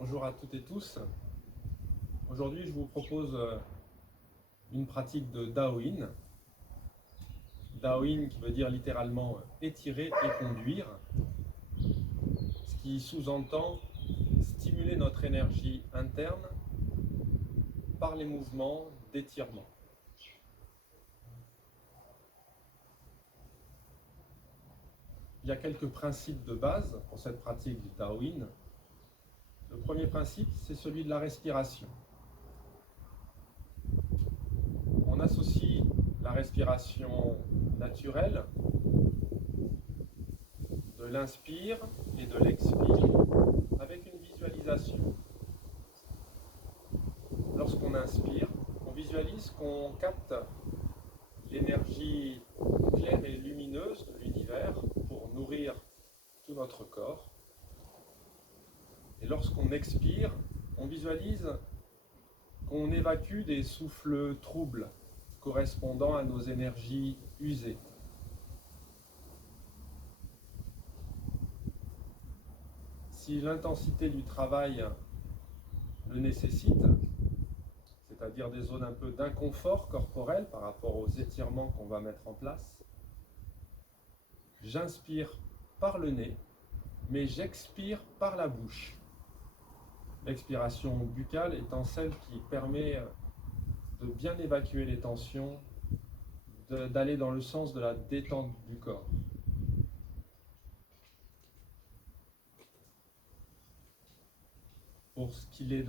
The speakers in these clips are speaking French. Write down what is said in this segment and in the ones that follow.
Bonjour à toutes et tous. Aujourd'hui, je vous propose une pratique de Daoyin. Daoyin qui veut dire littéralement étirer et conduire, ce qui sous-entend stimuler notre énergie interne par les mouvements d'étirement. Il y a quelques principes de base pour cette pratique du Daoyin. Le premier principe, c'est celui de la respiration. On associe la respiration naturelle de l'inspire et de l'expire avec une visualisation. Lorsqu'on inspire, on visualise qu'on capte l'énergie claire et lumineuse de l'univers pour nourrir tout notre corps. Et lorsqu'on expire, on visualise qu'on évacue des souffles troubles correspondant à nos énergies usées. Si l'intensité du travail le nécessite, c'est-à-dire des zones un peu d'inconfort corporel par rapport aux étirements qu'on va mettre en place, j'inspire par le nez, mais j'expire par la bouche. L'expiration buccale étant celle qui permet de bien évacuer les tensions, d'aller dans le sens de la détente du corps. Pour ce qu'il est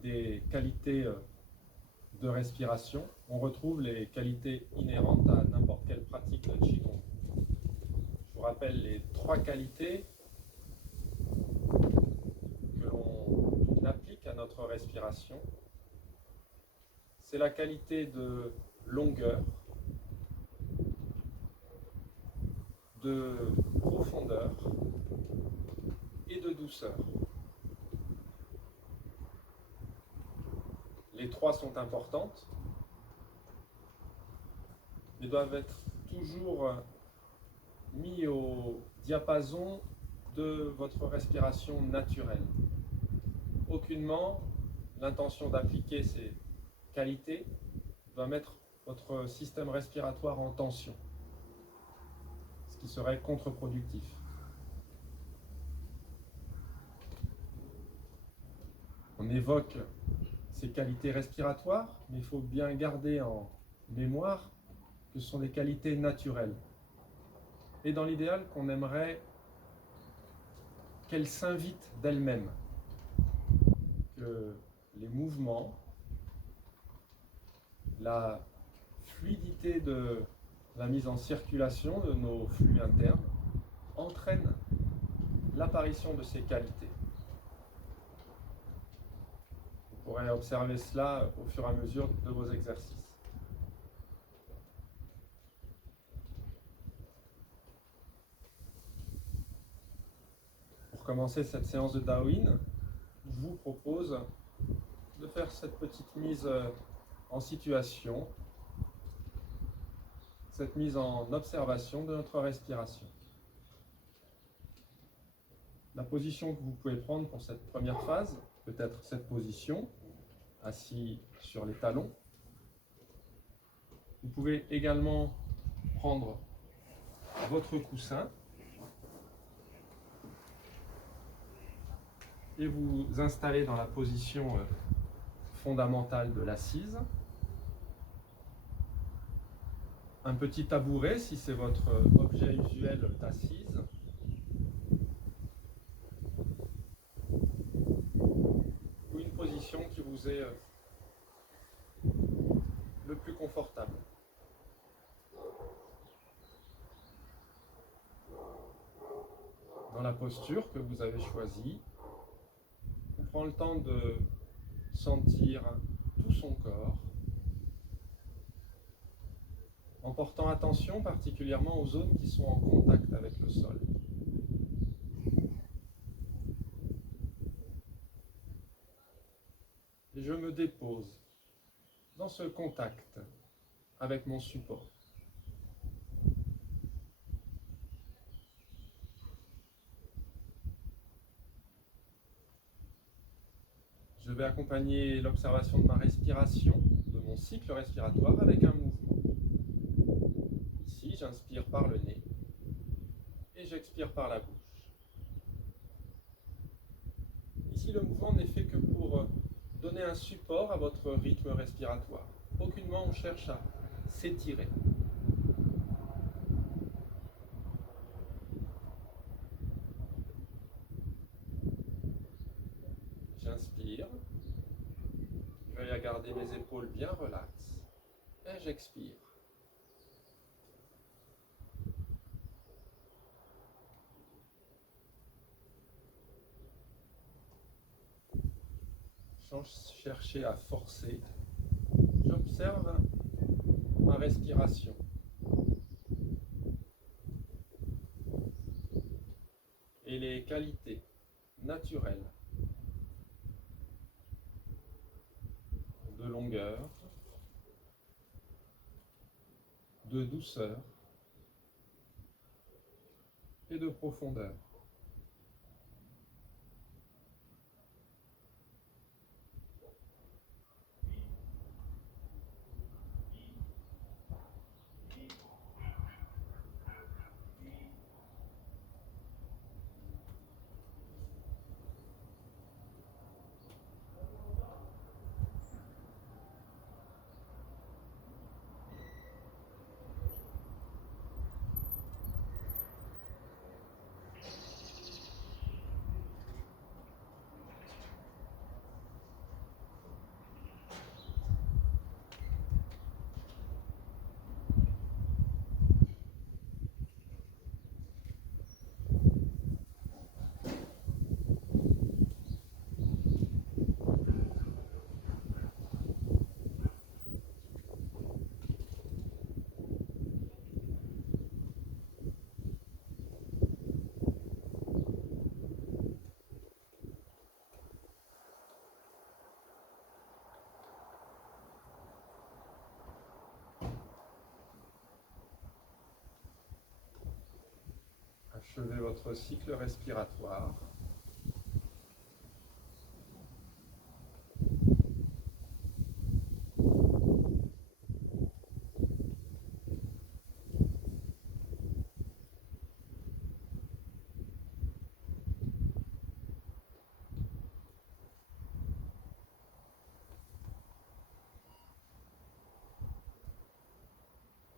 des qualités de respiration, on retrouve les qualités inhérentes à n'importe quelle pratique de Qigong. Je vous rappelle les 3 qualités que l'on applique à notre respiration. C'est la qualité de longueur, de profondeur et de douceur. Les 3 sont importantes, mais doivent être toujours mis au diapason de votre respiration naturelle. Aucunement, l'intention d'appliquer ces qualités doit mettre votre système respiratoire en tension, ce qui serait contre-productif. On évoque ces qualités respiratoires, mais il faut bien garder en mémoire que ce sont des qualités naturelles. Et dans l'idéal, qu'on aimerait qu'elles s'invitent d'elles-mêmes, que les mouvements, la fluidité de la mise en circulation de nos flux internes entraînent l'apparition de ces qualités. Vous pourrez observer cela au fur et à mesure de vos exercices. Pour commencer cette séance de Daoyin, je vous propose de faire cette petite mise en situation, cette mise en observation de notre respiration. La position que vous pouvez prendre pour cette première phase peut être cette position, assis sur les talons. Vous pouvez également prendre votre coussin et vous installer dans la position fondamentale de l'assise. Un petit tabouret si c'est votre objet usuel d'assise. Ou une position qui vous est le plus confortable. Dans la posture que vous avez choisie, on prend le temps de sentir tout son corps, en portant attention particulièrement aux zones qui sont en contact avec le sol. Et je me dépose dans ce contact avec mon support. Je vais accompagner l'observation de ma respiration, de mon cycle respiratoire avec un mouvement. Ici, j'inspire par le nez et j'expire par la bouche. Ici, le mouvement n'est fait que pour donner un support à votre rythme respiratoire. Aucunement on cherche à s'étirer. J'inspire, je vais garder mes épaules bien relaxes et j'expire. Sans chercher à forcer, j'observe ma respiration. Et les qualités naturelles de longueur, de douceur et de profondeur. Achevez votre cycle respiratoire.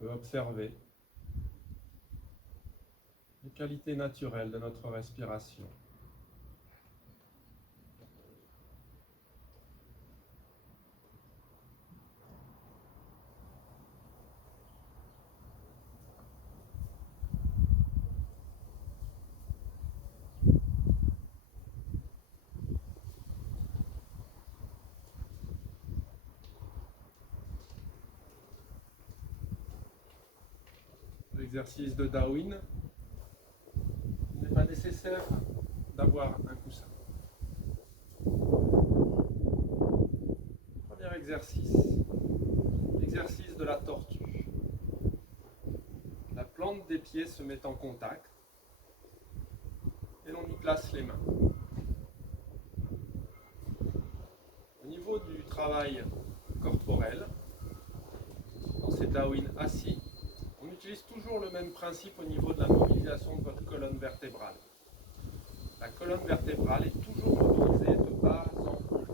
Vous observez les qualités naturelles de notre respiration. L'exercice de Darwin, il n'est pas nécessaire d'avoir un coussin. Premier exercice, l'exercice de la tortue. La plante des pieds se met en contact et l'on y place les mains. Au niveau du travail corporel, dans ces Darwin assis, on utilise toujours le même principe au niveau de la mobilisation de votre colonne vertébrale. La colonne vertébrale est toujours mobilisée de bas en haut.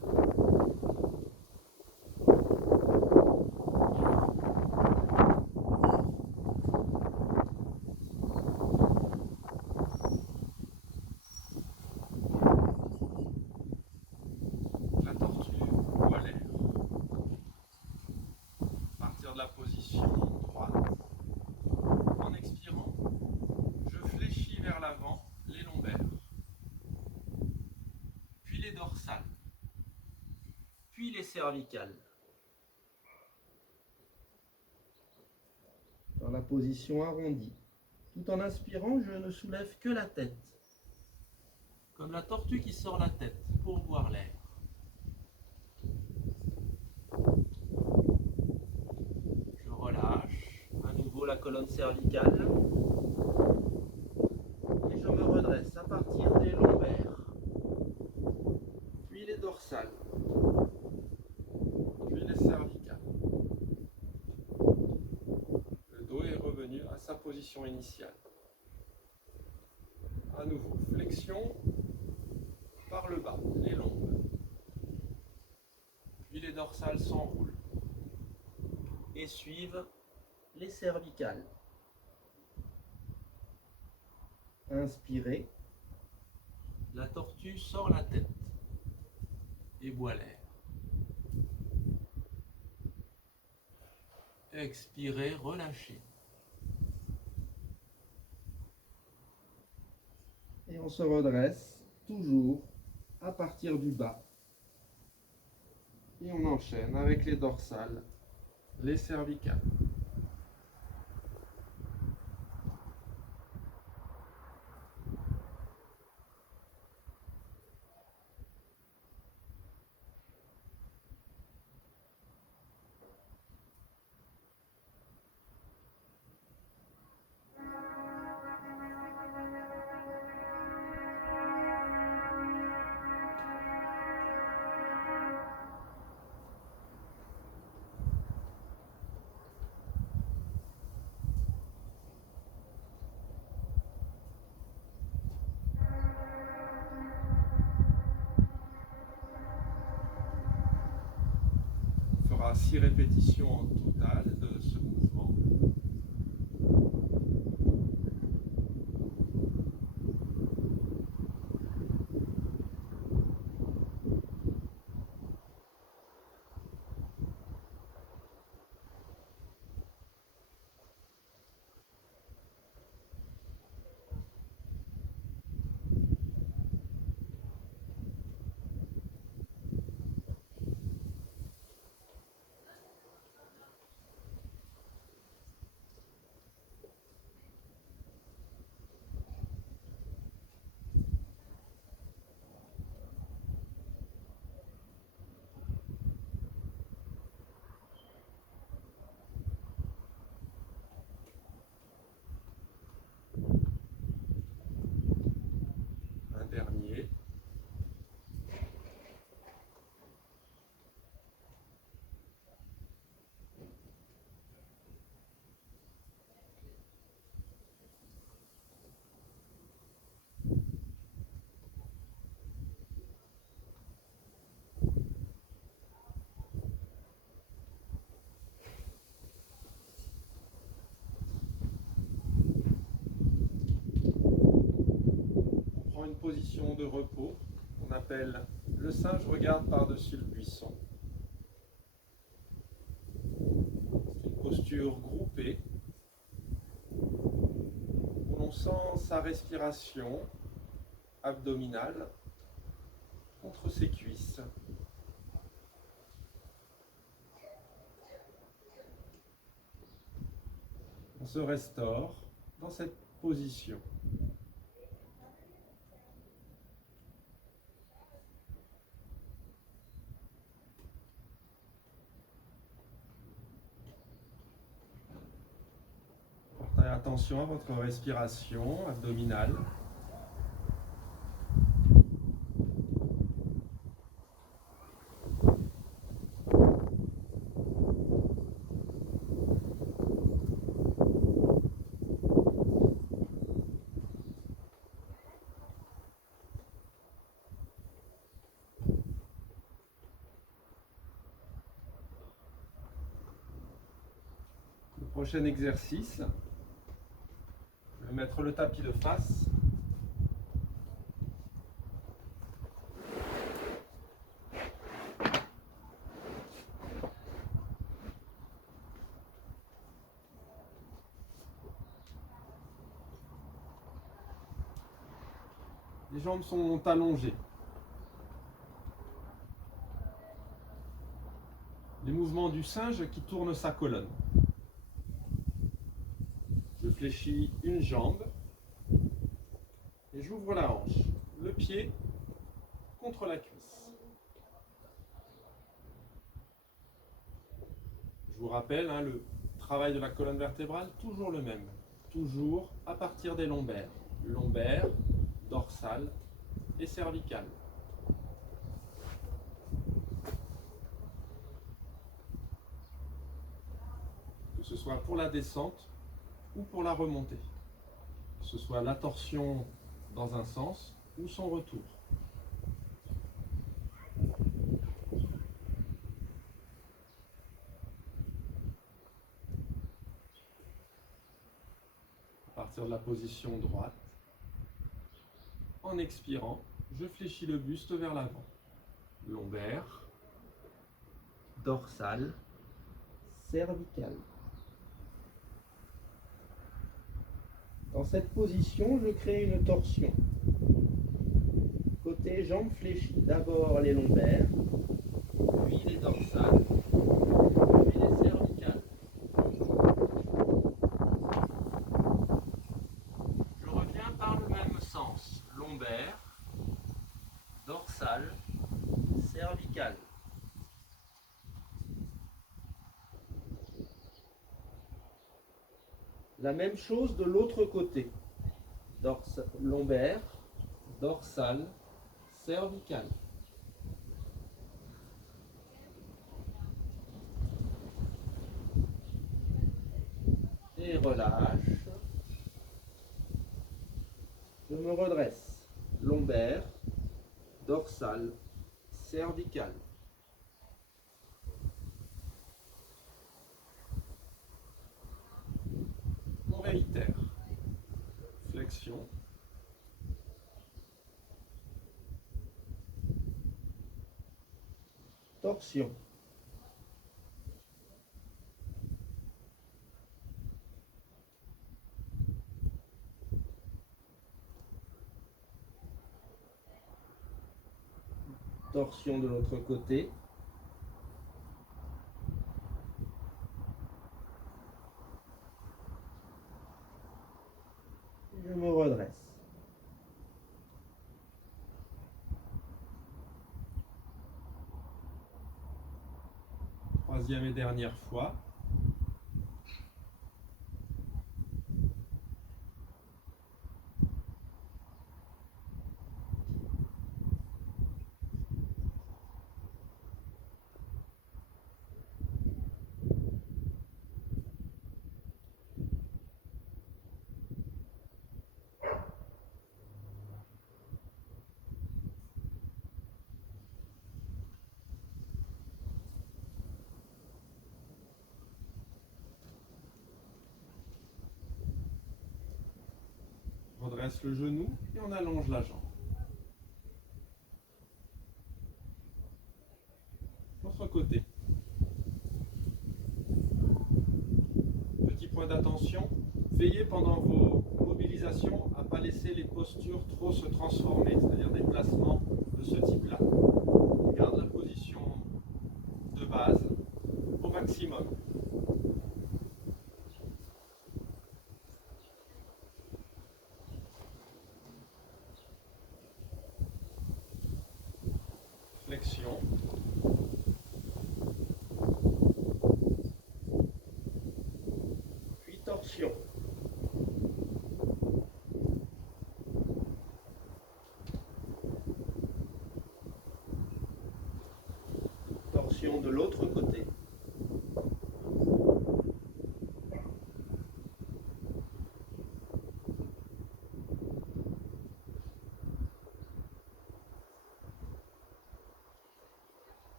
La tortue voit l'air. À partir de la position droite, en expirant, je fléchis vers l'avant les lombaires, puis les dorsales, puis les cervicales. Dans la position arrondie. Tout en inspirant, je ne soulève que la tête, comme la tortue qui sort la tête pour boire l'air. Je relâche à nouveau la colonne cervicale et je me redresse à partir des lombaires, puis les dorsales. initiale. À nouveau, flexion par le bas, les lombes. Puis les dorsales s'enroulent et suivent les cervicales. Inspirez, la tortue sort la tête et boit l'air. Expirez, relâchez. Et on se redresse toujours à partir du bas. Et on enchaîne avec les dorsales, les cervicales. On fera 6 répétitions en total de ce mouvement. Un dernier. On prend une position de repos qu'on appelle le singe regarde par-dessus le buisson. C'est une posture groupée où l'on sent sa respiration abdominale contre ses cuisses. On se restaure dans cette position. Portez attention à votre respiration abdominale. Le prochain exercice, je vais mettre le tapis de face. Les jambes sont allongées. Les mouvements du singe qui tourne sa colonne. Je fléchis une jambe et j'ouvre la hanche, le pied contre la cuisse. Je vous rappelle, le travail de la colonne vertébrale, toujours le même. Toujours à partir des lombaires. Lombaires, dorsales et cervicales. Que ce soit pour la descente ou pour la remontée. ce soit la torsion dans un sens ou son retour. À partir de la position droite, en expirant, je fléchis le buste vers l'avant. Lombaire, dorsale, cervicale. Dans cette position, je crée une torsion. Côté jambes fléchies, d'abord les lombaires, puis les dorsales, puis les cervicales. Je reviens par le même sens, lombaire, dorsale, cervicale. La même chose de l'autre côté, lombaire, dorsale, cervicale. Et relâche. Je me redresse. Lombaire, dorsale, cervicale. on réitère. Flexion, Torsion. Torsion de l'autre côté. Je me redresse. troisième et dernière fois. On redresse le genou et on allonge la jambe. L'autre côté. Petit point d'attention, veillez pendant vos mobilisations à ne pas laisser les postures trop se transformer, c'est-à-dire des placements de ce type-là. On garde la position de base au maximum. Flexion. Puis torsion. Torsion de l'autre côté.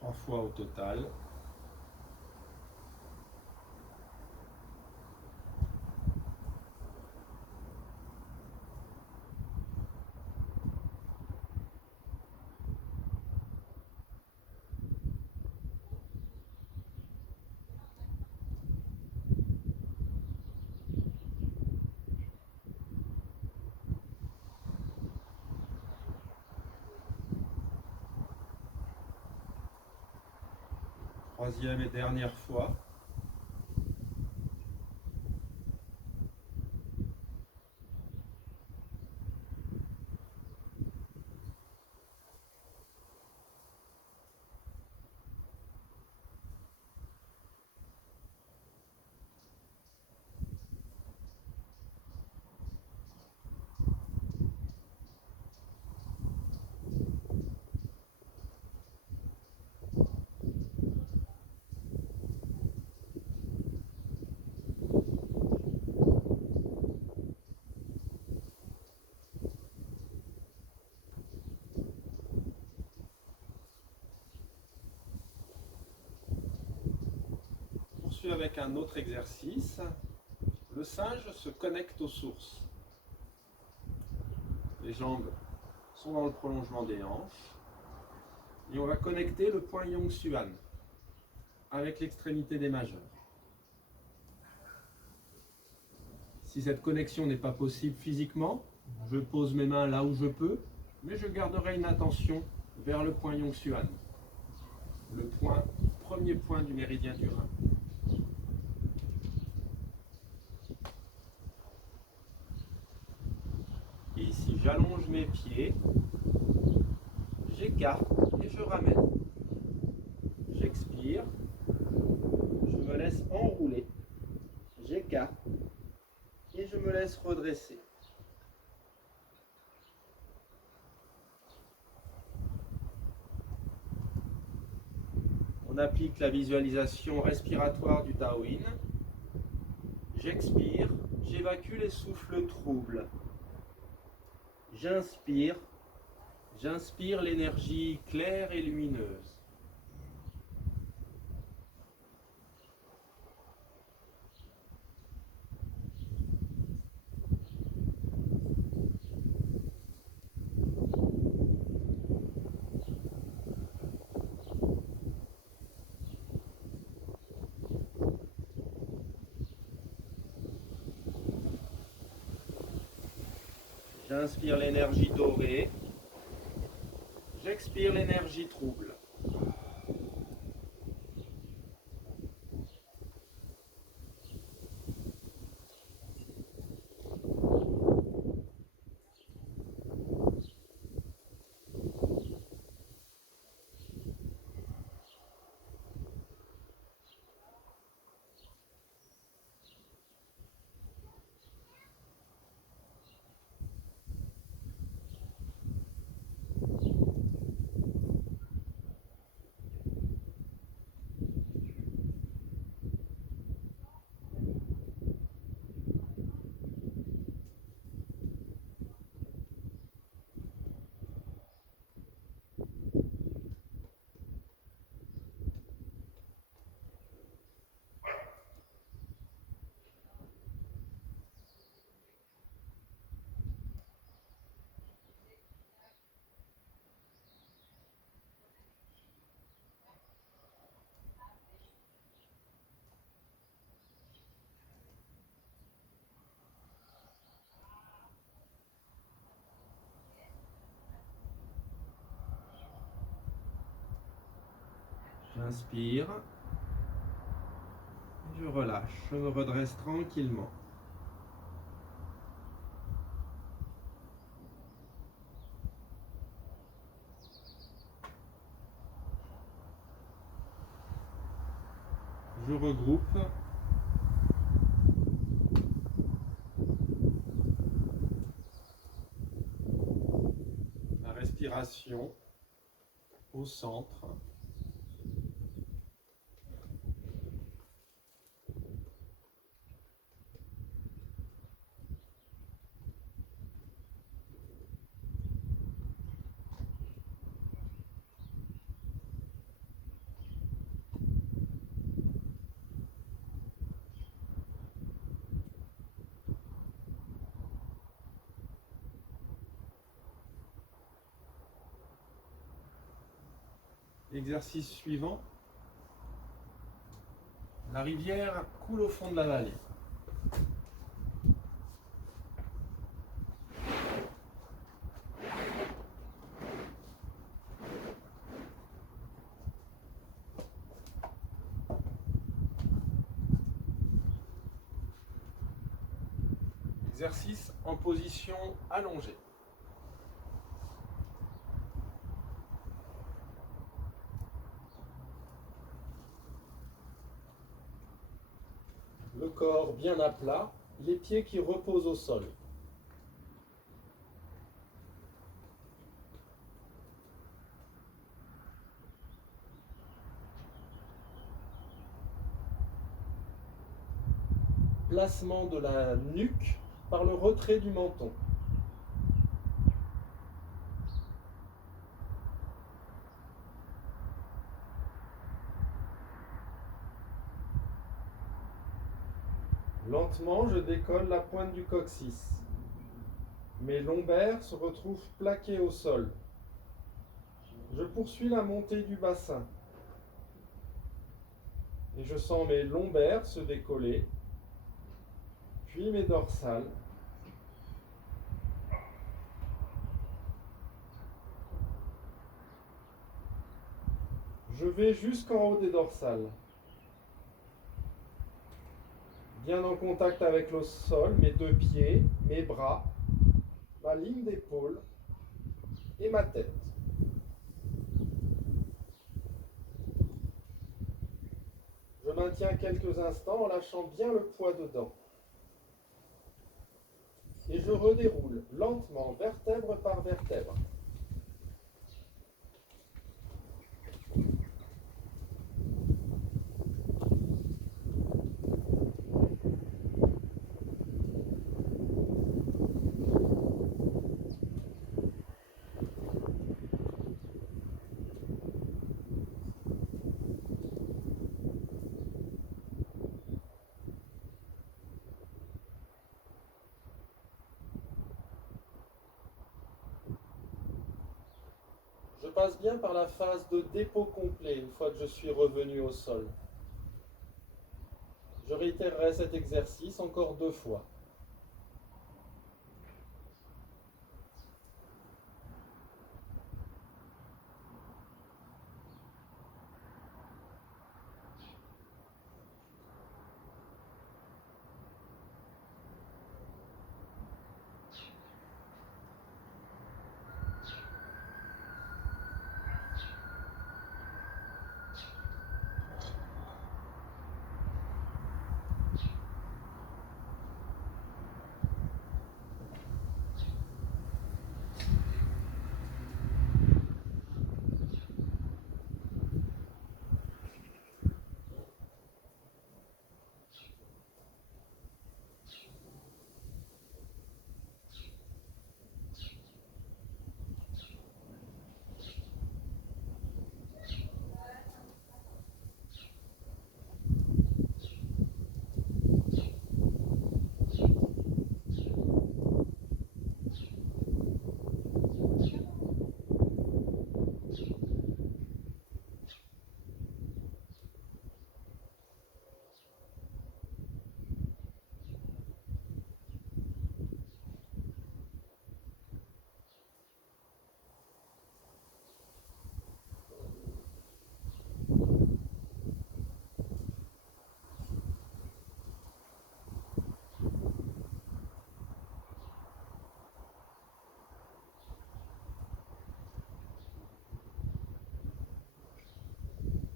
Trois fois au total. Troisième et dernière fois. poursuit avec un autre exercice. Le singe se connecte aux sources. Les jambes sont dans le prolongement des hanches. Et on va connecter le point Yongsuan avec l'extrémité des majeurs. Si cette connexion n'est pas possible physiquement, je pose mes mains là où je peux, mais je garderai une attention vers le point Yongsuan, le premier point du méridien du rein. Et ici, j'allonge mes pieds, j'écarte et je ramène. J'expire, je me laisse enrouler, j'écarte et je me laisse redresser. On applique la visualisation respiratoire du Taoyin. J'expire, j'évacue les souffles troubles. J'inspire l'énergie claire et lumineuse. J'inspire l'énergie dorée, j'expire l'énergie trouble. J'inspire, je relâche, je me redresse tranquillement. Je regroupe. La respiration au centre. Exercice suivant. La rivière coule au fond de la vallée. Exercice en position allongée. Le corps bien à plat, les pieds qui reposent au sol. Placement de la nuque par le retrait du menton. Lentement, je décolle la pointe du coccyx. Mes lombaires se retrouvent plaqués au sol. Je poursuis la montée du bassin. Et je sens mes lombaires se décoller, puis mes dorsales. Je vais jusqu'en haut des dorsales. Bien en contact avec le sol, mes deux pieds, mes bras, ma ligne d'épaule et ma tête. Je maintiens quelques instants en lâchant bien le poids dedans. Et je redéroule lentement, vertèbre par vertèbre. Je passe bien par la phase de dépôt complet une fois que je suis revenu au sol. Je réitérerai cet exercice encore 2 fois.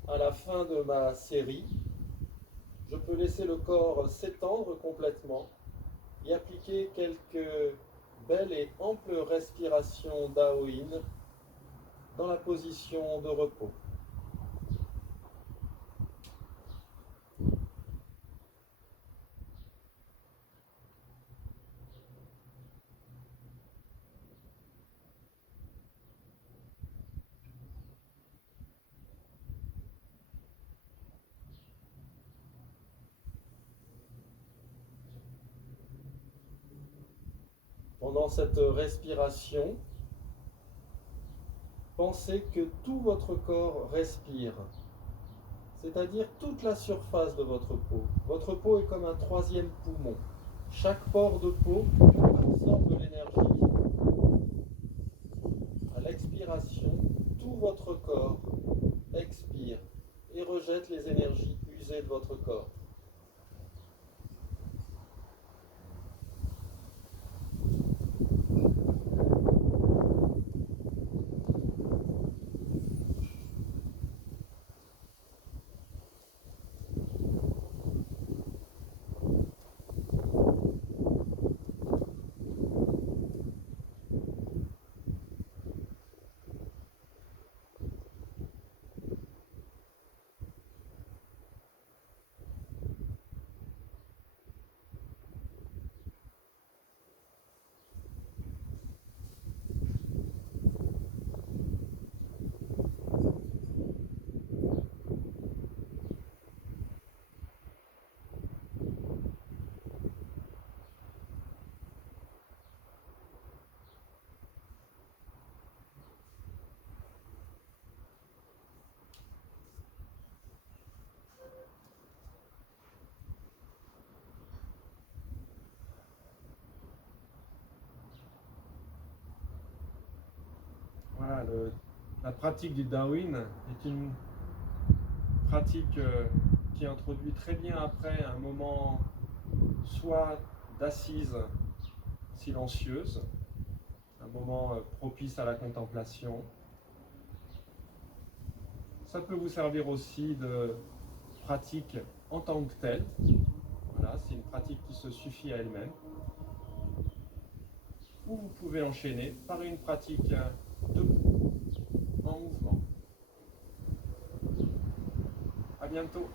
À la fin de ma série, je peux laisser le corps s'étendre complètement et appliquer quelques belles et amples respirations d'Aoyin dans la position de repos. Pendant cette respiration, pensez que tout votre corps respire, c'est-à-dire toute la surface de votre peau. Votre peau est comme un 3e poumon. Chaque pore de peau absorbe l'énergie. À l'expiration, tout votre corps expire et rejette les énergies usées de votre corps. La pratique du Darwin est une pratique qui introduit très bien après un moment soit d'assise silencieuse, un moment propice à la contemplation. Ça peut vous servir aussi de pratique en tant que telle. Voilà, c'est une pratique qui se suffit à elle-même. Ou vous pouvez enchaîner par une pratique debout, en mouvement. À bientôt.